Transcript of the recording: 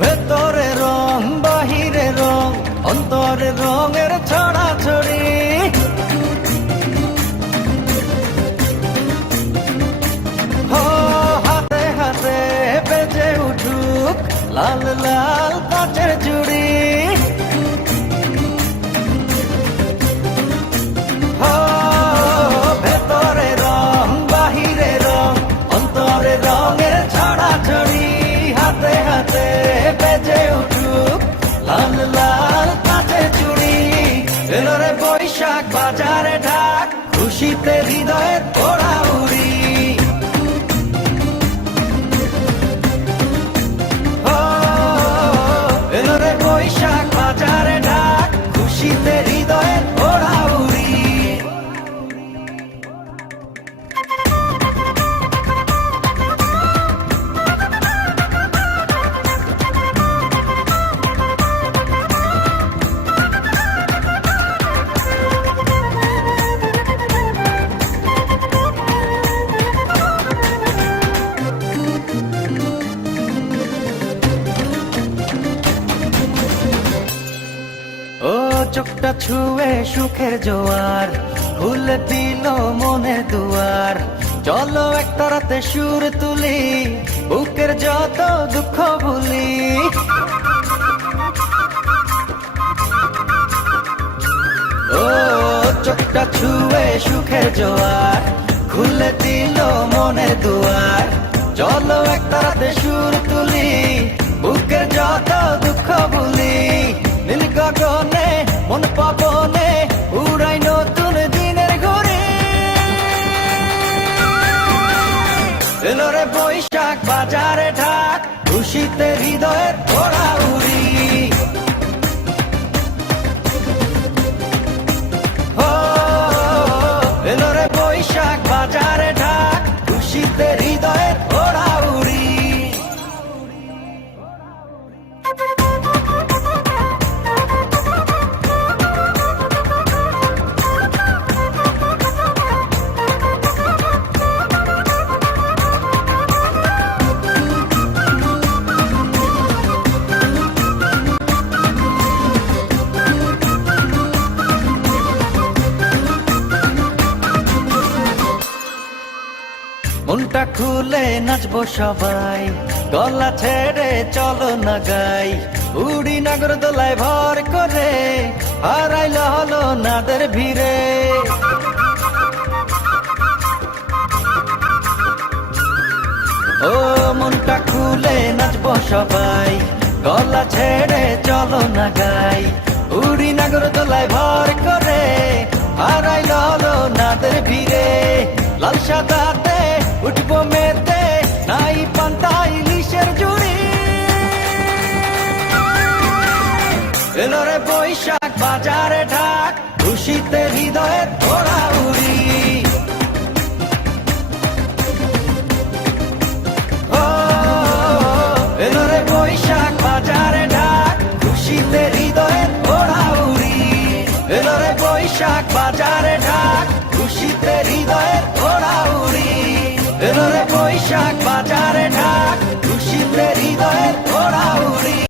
ভেতরে রং বাহিরে রং অন্তরে রঙের ছড়াছড়ি হাতে হাতে বেজে উঠুক লাল লাল কাচের চুড়ি ভেতরে রং বাহিরে রং অন্তরে রঙের ছড়াছড়ি হাতে হাতে বেজে উঠুক লাল লাল কাচের চুড়ি এলো রে বৈশাখ বাজারে ঢাক খুশিতে হৃদয়ের ওড়া উড়ি এলো রে বৈশাখ বাজারে ঢাক খুশিতে হৃদয়ের ওড়া উড়ি ও চোখটা ছুঁয়ে সুখের জোয়ার খুলে দিল মনের দুয়ার চলো একটা রাতে সুর তুলি বুকের যত দুঃখ ভুলি ও চোখটা ছুঁয়ে সুখের জোয়ার খুলে দিল মনের দুয়ার চলো একটা রাতে সুর তুলি বুকের যত দুঃখ ভুলি নীল গগনে মন পাবনে উড়াই নতুন দিনের ঘুরি এলো রে বৈশাখ বাজারে ঢাক খুশিতে হৃদয়ের ওড়া উড়ি এলো রে বৈশাখ বাজারে ঢাক খুশিতে হৃদয়ের ওড়া উড়ি মনটা খুলে নাচবো সবাই গলা ছেড়ে চলো না গাই উড়ি নাগর দোলায় ভর করে হারাইল হলো নাদের ভিড়ে ও মনটা খুলে নাচবো সবাই গলা ছেড়ে চলো না গাই উড়ি নাগর দোলায় ভর করে হারাইল হলো নাদের ভিড়ে লাল সাদাতে উঠবো মেতে নাই পান্তা ইলিশের জুড়ি এলো রে বৈশাখ বাজারে ঢাক খুশিতে হৃদয়ের ওড়া উড়ি এলো রে বৈশাখ বাজারে ঢাক খুশিতে হৃদয়ের ওড়া উড়ি এলো রে বৈশাখ বাজারে ঢাক খুশিতে হৃদয়ের ওড়া উড়ি এলো রে বৈশাখ